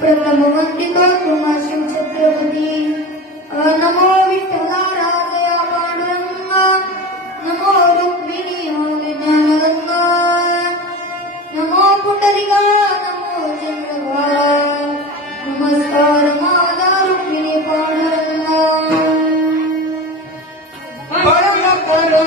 प्रथम वंदितो तुम्हा शिव छत्रपती नमो विठ्ठला राजया पांडुरंगा नमो रुक्मिणी ज्ञानगंगा नमो पुंडलिका नमो चंद्रभागा नमस्कार माता रुक्मिणी पांडुरंगा परम करो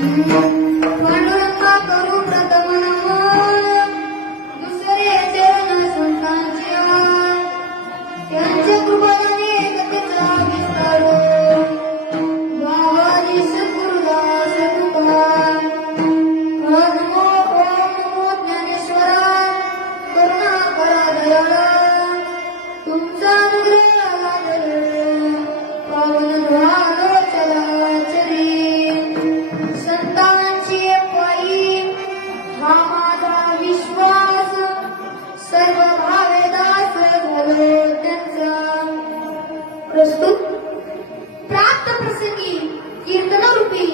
पांडुरंगा करू प्रथम नमन दुसरे चरण संतांच्या त्यांच्या कृपाने गतीचा विस्तार बाबाजी सद्गुरुदास तुकार नमो ओम नमो ज्ञानेश्वरा करुणा करा दयाळा तुमचा अनुग्रह लादल पावन झालो चराचरी संतांची पायी हा माझा विश्वास सर्व भावेदास झालो त्यांचा प्रस्तुत प्राप्त प्रसंगी कीर्तनरूपी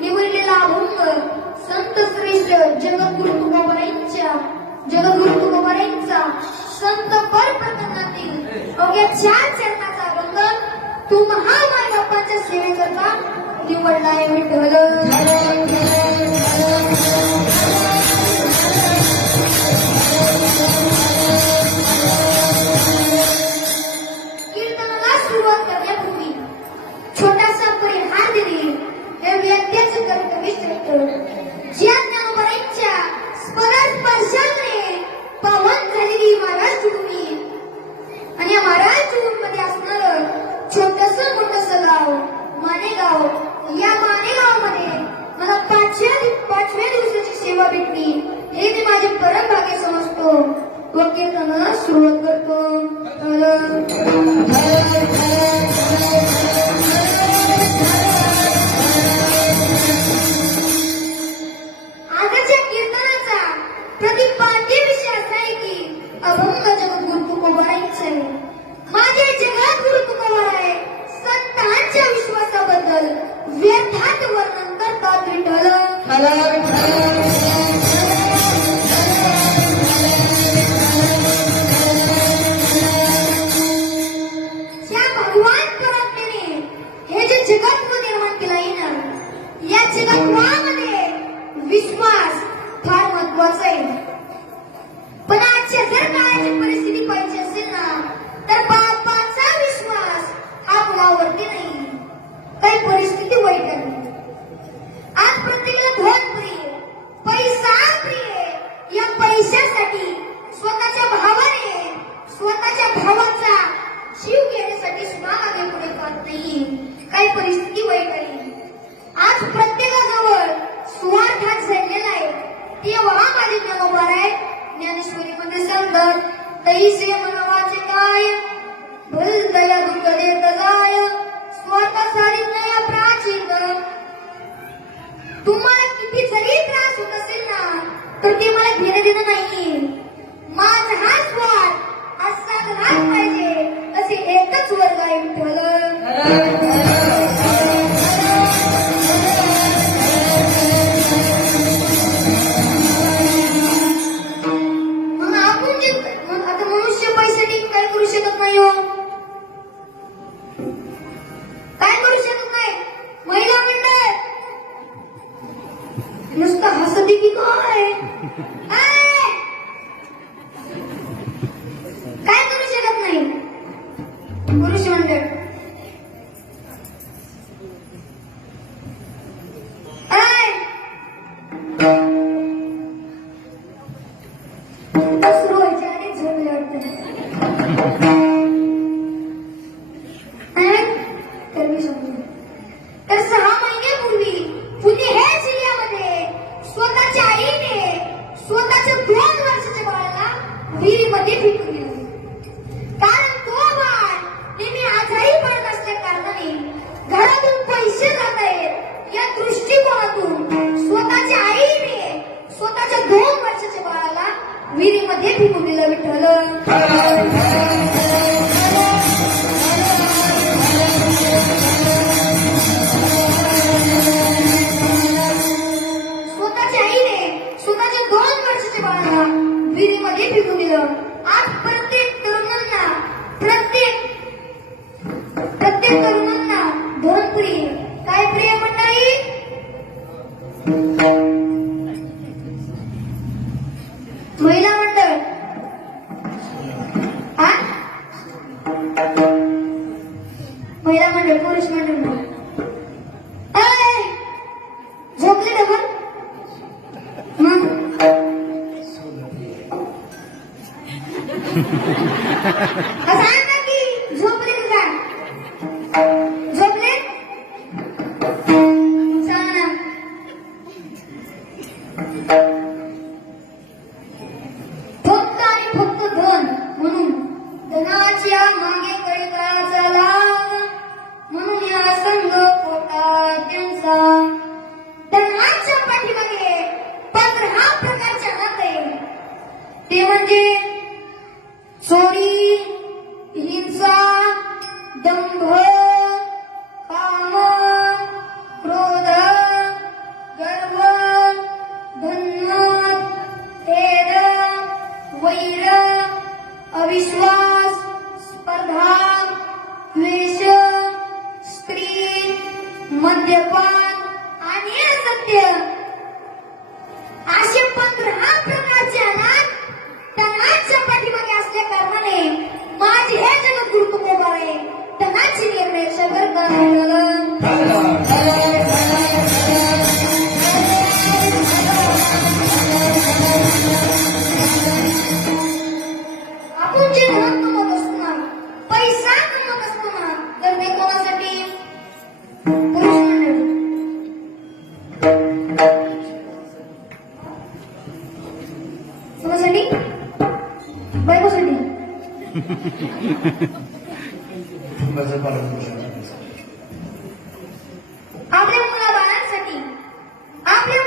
निवडलेला अभंग संत श्रेष्ठ जगद्गुरु तुकोबारायांचा संत परप्रकरणातील अवघ्या 4 चरणाचा अभंग तुम्हा माय बाप्पाच्या सेवेकरता निवडलाय विठ्ठल कीर्तनाला सुरुवात करण्यापूर्वी छोटासा परिहार दिली हे व्यक्तीचे कर्तव्य ज्या ज्ञानोबारायांच्या स्पर्शाने पावन झालेली महाराष्ट्र भूमी आणि या महाराष्ट्र मध्ये असणारं छोटस गाव मानेगाव या मानेगावमध्ये मला पाचव्या दिवसाची सेवा भेटली हे मी माझे परम भाग्य समजतो व कीर्तनाला सुरुवात करतो आजच्या कीर्तनाचा प्रतिपाद्य विषय असा आहे की अभंग जगद्गुरु तुकोबारायांचा आहे माझे जगद्गुरु तुकोबाराय संतांच्या विश्वासाबद्दल व्यर्थात वर्णन करतात विठ्ठल ज्या भगवान परमात्म्याने हे जे जगत निर्माण केलं आहे ना या जगत्वामध्ये विश्वास फार महत्वाचा आहे पण आजच्या जर काळाची परिस्थिती पाहिजे असेल ना तर बापाचा विश्वास हा मुलावरती नाही काही परिस्थिती वाईट आहे आज प्रत्येकाला धन प्रिय पैसा प्रिय या पैशासाठी स्वतःच्या भावाने स्वतःच्या भावाचा जीव घेण्यासाठी सुद्धा मागे पुढे करत नाही काही परिस्थिती वाईट आहे आज प्रत्येकाजवळ स्वार्थात झडलेला आहे तेव्हा माझे ज्ञानोबाराय ज्ञानेश्वरीमध्ये सांगतात तैसे मनवाचे काय भल दया दुःख देत जाय स्वार्थासारी नया प्राचीन तुम्हाला किती जरी त्रास होत असेल ना तर ते मला घेणं देणं नाही माझा हा स्वार्थ असा राहत पाहिजे असे एकच वर्ग आहे विठ्ठल नुसतं हसती की काय काय करू शकत नाही पुरुष मंडळ सुरू व्हायच्या आणि झोपले वाटतं तर मी समजू तर 6 महिन्यापूर्वी पुणे हे जिल्ह्यामध्ये स्वतःच्या आईने स्वतःच्या 2 वर्षाच्या बाळाला विहिरीमध्ये फेकून दिलं कारण तो बाळ नेहमी आजारी पडत असल्या कारणाने घरातून पैसे जात आहेत या दृष्टिकोनातून स्वतःच्या आईने स्वतःच्या 2 वर्षाच्या बाळाला विहिरीमध्ये फेकून दिलं विठ्ठल विहिरीमध्ये फेकून दिलं आज प्रत्येक तरुणांना धन प्रिय काय प्रिय मंडळी महिला मंडळ महिला मंडळ पुरुष मंडळ झोपले डबल मग सांग ना की झोपले का झोपले सांग ना फक्त आणि फक्त धन म्हणून धनाच्या मागे कडे करायचा लाग म्हणून या संघ पोटात त्यांचा धनाच्या पाठीमागे 15 प्रकारचे हात आहे ते म्हणजे चोरी हिंसा दंभ काम क्रोध गर्व धन्मत खेद वैर अविश्वास स्पर्धा द्वेष स्त्री मद्यपान आणि असत्य असे 15 प्रकारचे अनाथ तणाच्या पाठीमागे असल्या कारणाने माझे हे जगद्गुरु तुकोबारे तणाची निर्णय सगर आपण जे धन कमवत असतो ना पैसा कमवत असतो ना तर ते कोणासाठी पुरुष मंडळी कोणासाठी बायकोसाठी आपल्या मुलाबाळांसाठी आपल्या